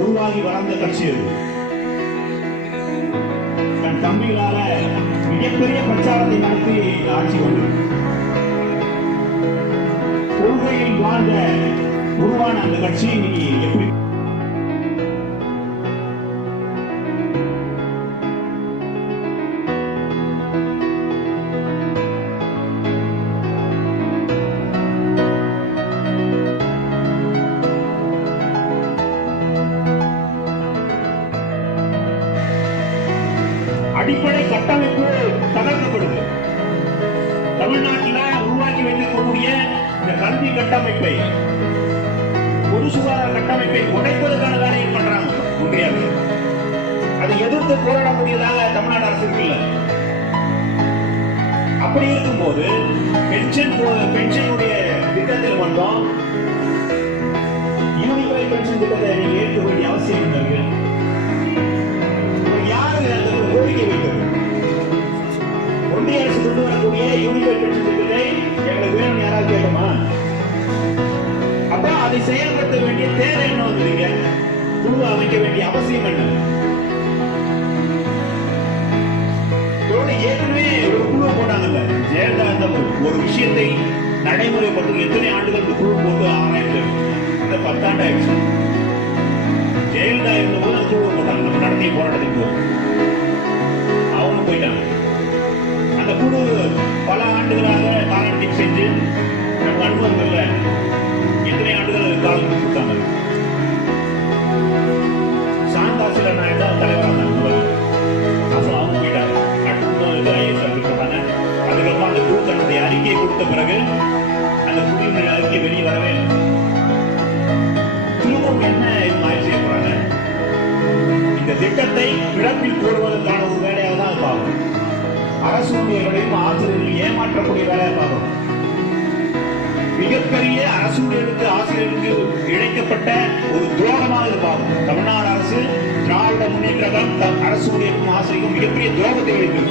உருவாகி வளர்ந்த கட்சி அது. தன் தம்பிகளால மிகப்பெரிய பிரச்சாரத்தை நடத்தி ஆட்சி வந்தது. கொள்கையில் வாழ்ந்த உருவான அந்த கட்சி இன்னைக்கு எப்படி அடிப்படை கட்டமைப்பு தகர்க்கப்படுது. தமிழ்நாட்டில் உருவாக்கி வைத்திருக்கக்கூடிய இந்த கல்வி கட்டமைப்பை, பொது சுகாதார கட்டமைப்பை உடைப்பதற்கான வேலையை பண்றாங்க ஒன்றிய அரசு. அதை எதிர்த்து போராட முடியதாக தமிழ்நாடு அரசு இல்லை. அப்படி இருக்கும்போது பென்ஷனுடைய திட்டத்தில் வந்தோம். யூனிஃபைட் பென்ஷன் திட்டத்தை நீங்கள் ஏற்க வேண்டிய அவசியம் இல்லை. கோரிக்கை வைத்தது ஒன்றிய அரசு கொண்டு வரக்கூடிய யூனிஃபைட் பென்ஷன் திட்டத்தை எங்களுக்கு வேணும் யாராவது கேட்குமா? அப்ப அதை செயல்படுத்த வேண்டிய தேவை என்ன வந்தீங்க? குழு அமைக்க வேண்டிய அவசியம் என்ன? ஏற்கனவே ஒரு குழு போட்டாங்கல்ல, ஜெயலலிதா ஒரு விஷயத்தை நடைமுறைப்படுத்த எத்தனை ஆண்டுகளுக்கு குழு போட்டு ஆராய்ந்து இந்த 10 ஆண்டு ஆயிடுச்சு. ஜெயலலிதா இருந்தபோது அந்த குழு போட்டாங்க. நம்ம நடத்திய போராட்டத்தின் போது அவங்க போயிட்டாங்க. அந்த குழு பல ஆண்டுகளாக காலடி செஞ்சு நம்ம அனுபவங்கள்ல எத்தனை ஆண்டுகள் காலம் கொடுத்தாங்க. சாந்தாசில நாயுடு தான் தலைவராக இருந்தாங்க. அப்புறம் அவங்க போயிட்டாங்க. அடுத்த ஐஎஸ் போட்டாங்க. அதுக்கப்புறம் அந்த குழு தன்னுடைய அறிக்கையை கொடுத்த பிறகு அந்த குழுவின் அறிக்கை வெளியே வரவே திரும்பவும் என்ன ஆய்வு செய்ய போறாங்க? இந்த திட்டத்தை கிடப்பில் போடுவதற்கான ஒரு வேலையாக தான் பார்க்கும். அரசு ஊழியர்களையும் ஆசிரியர்கள் ஏமாற்றக்கூடிய வேலையாக பார்க்கும். மிகப்பெரிய அரசு ஊழியர்களுக்கு ஆசிரியர்களுக்கு இழைக்கப்பட்ட ஒரு துரோகமாக இருப்பாங்க. தமிழ்நாடு அரசு திராவிட முன்னேற்ற கழகம் அரசு ஊழியருக்கும் ஆசிரியருக்கும் மிகப்பெரிய துரோகத்தை இழைக்கும்.